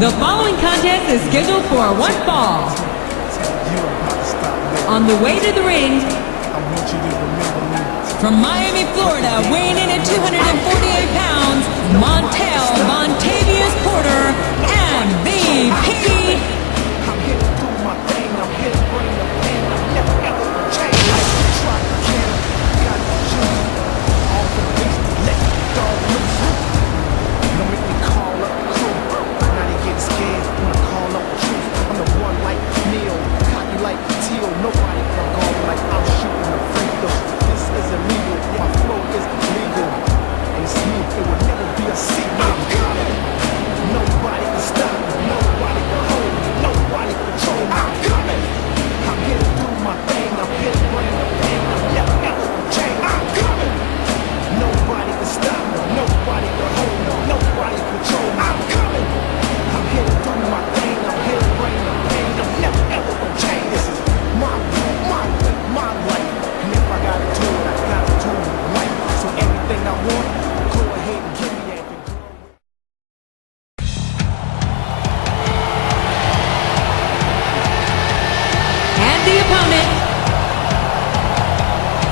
The following contest is scheduled for one fall. On the way to the ring, from Miami, Florida, weighing in at 248 pounds, Montel Montavious Porter, MVP.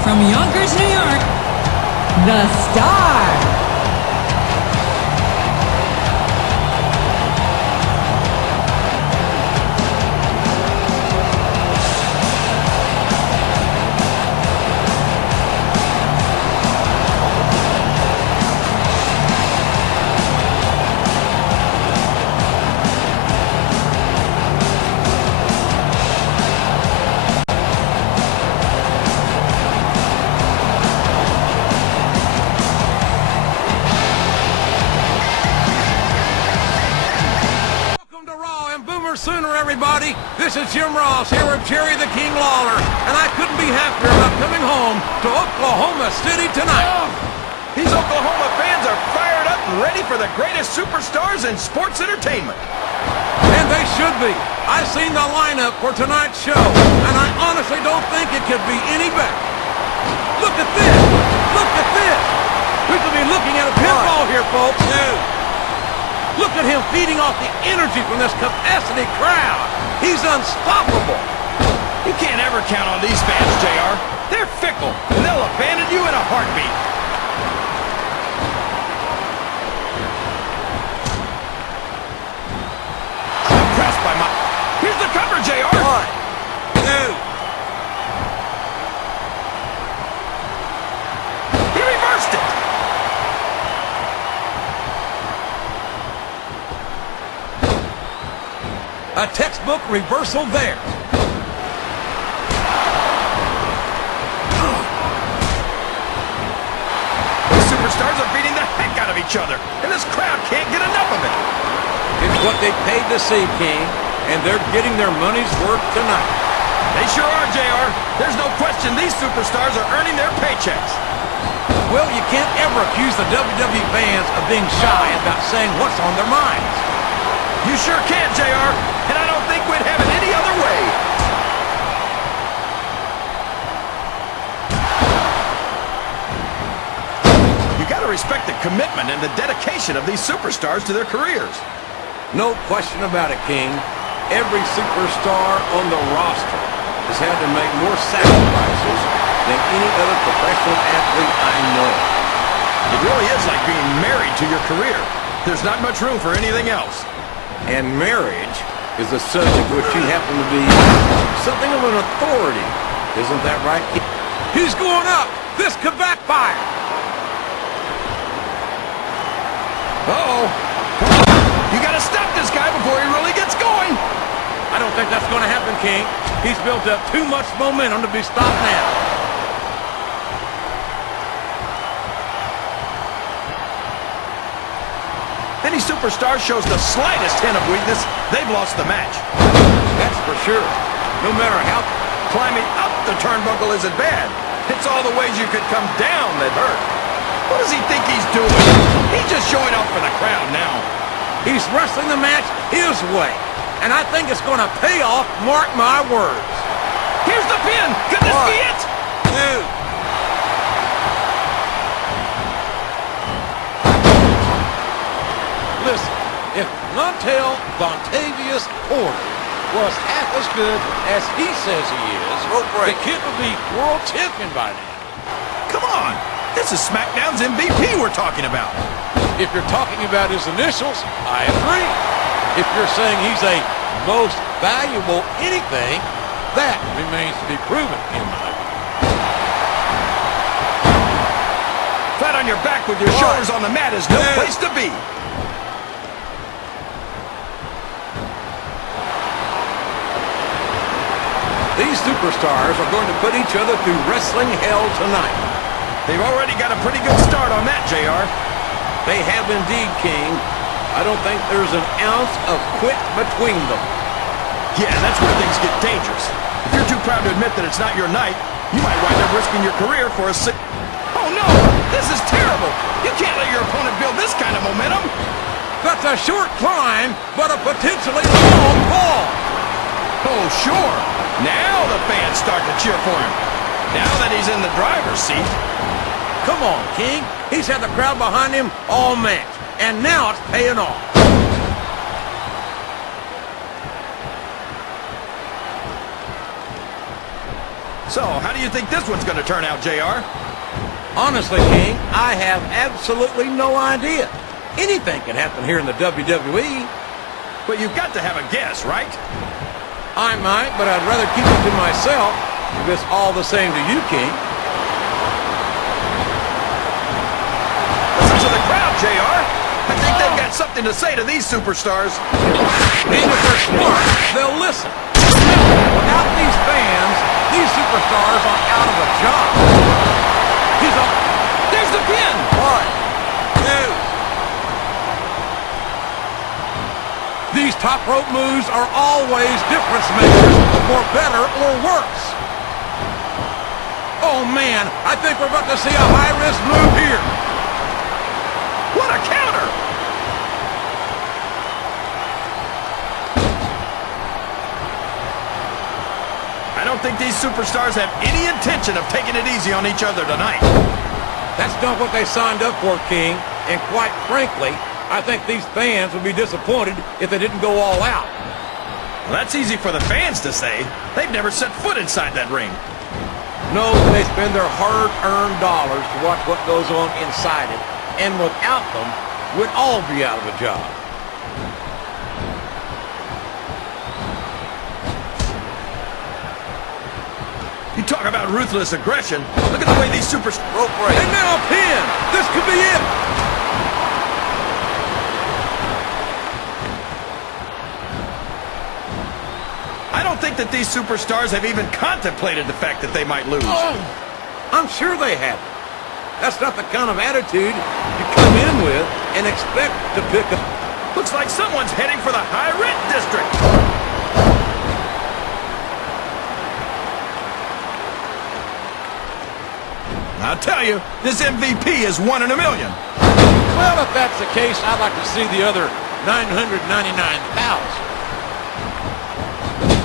From Yonkers, New York, the Star. Sooner, everybody. This is Jim Ross here with Jerry the King Lawler, and I couldn't be happier about coming home to Oklahoma City tonight. Oh, these Oklahoma fans are fired up and ready for the greatest superstars in sports entertainment. And they should be. I've seen the lineup for tonight's show, and I honestly don't think it could be any better. Look at this. Look at this. We could be looking at a pinball here, folks. Look at him feeding off the energy from this capacity crowd. He's unstoppable. You can't ever count on these fans, JR. They're fickle, and they'll abandon you in a heartbeat. I'm impressed by my... Here's the cover, JR. 1, 2. He reversed it. A textbook reversal there. These superstars are beating the heck out of each other, and this crowd can't get enough of it. It's what they paid to see, King, and they're getting their money's worth tonight. They sure are, JR. There's no question these superstars are earning their paychecks. Well, you can't ever accuse the WWE fans of being shy about saying what's on their minds. You sure can, JR, and I don't think we'd have it any other way. You gotta respect the commitment and the dedication of these superstars to their careers. No question about it, King. Every superstar on the roster has had to make more sacrifices than any other professional athlete I know. It really is like being married to your career. There's not much room for anything else. And marriage is a subject which you happen to be something of an authority. Isn't that right? He's going up. This could backfire. Uh-oh. Come on. You got to stop this guy before he really gets going. I don't think that's going to happen, King. He's built up too much momentum to be stopped now. Any superstar shows the slightest hint of weakness, they've lost the match. That's for sure. No matter how... Climbing up the turnbuckle isn't bad. It's all the ways you could come down that hurt. What does he think he's doing? He's just showing off for the crowd now. He's wrestling the match his way. And I think it's going to pay off, mark my words. Here's the pin. Could this be it? 2. Listen, if none Montel Vontavious Porter was half as good as he says he is, the kid would be world champion by now. Come on. This is SmackDown's MVP we're talking about. If you're talking about his initials, I agree. If you're saying he's a most valuable anything, that remains to be proven in my view. Flat on your back with your shoulders on the mat is no place to be. These superstars are going to put each other through wrestling hell tonight. They've already got a pretty good start on that, JR. They have indeed, King. I don't think there's an ounce of quit between them. Yeah, that's where things get dangerous. If you're too proud to admit that it's not your night, you might wind up risking your career for a Oh no! This is terrible! You can't let your opponent build this kind of momentum! That's a short climb, but a potentially long fall. Oh, sure. Now the fans start to cheer for him. Now that he's in the driver's seat. Come on, King. He's had the crowd behind him all match, and now it's paying off. So, how do you think this one's going to turn out, JR? Honestly, King, I have absolutely no idea. Anything can happen here in the WWE. But you've got to have a guess, right? I might, but I'd rather keep it to myself if it's all the same to you, King. Listen to the crowd, JR. I think they've got something to say to these superstars. And if they're smart, they'll listen. Without these fans, these superstars are out of a job. He's up. There's the pin. 1, 2. These top rope moves are always difference makers, for better or worse. Oh man, I think we're about to see a high-risk move here. What a counter! I don't think these superstars have any intention of taking it easy on each other tonight. That's not what they signed up for, King. And quite frankly, I think these fans would be disappointed if they didn't go all out. Well, that's easy for the fans to say. They've never set foot inside that ring. No, they spend their hard-earned dollars to watch what goes on inside it. And without them, we'd all be out of a job. You talk about ruthless aggression. Look at the way these rope break. And now a pin! This could be it! I don't think that these superstars have even contemplated the fact that they might lose. Oh, I'm sure they haven't. That's not the kind of attitude you come in with and expect to pick up. Looks like someone's heading for the high-rent district. I'll tell you, this MVP is 1 in a million. Well, if that's the case, I'd like to see the other 999,000.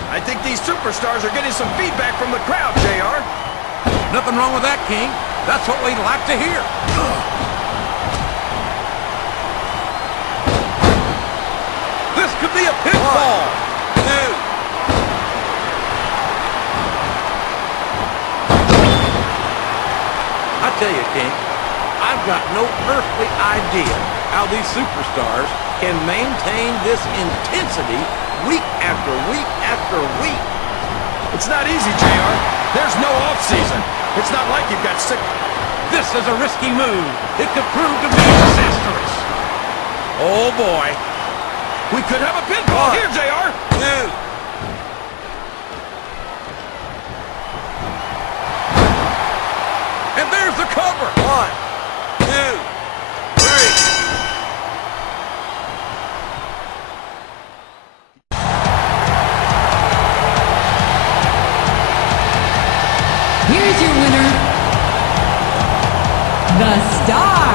I think these superstars are getting some feedback from the crowd, JR. Nothing wrong with that, King. That's what we'd like to hear. This could be a pitfall. 1, 2. I tell you, King, I've got no earthly idea how these superstars can maintain this intensity week after week after week. It's not easy, JR. There's no off-season. It's not like you've got sick... This is a risky move. It could prove to be disastrous. Oh, boy. We could have a pinfall here, JR. 2. And there's the cover. 1, 2, 3. Here's your winner, the Star.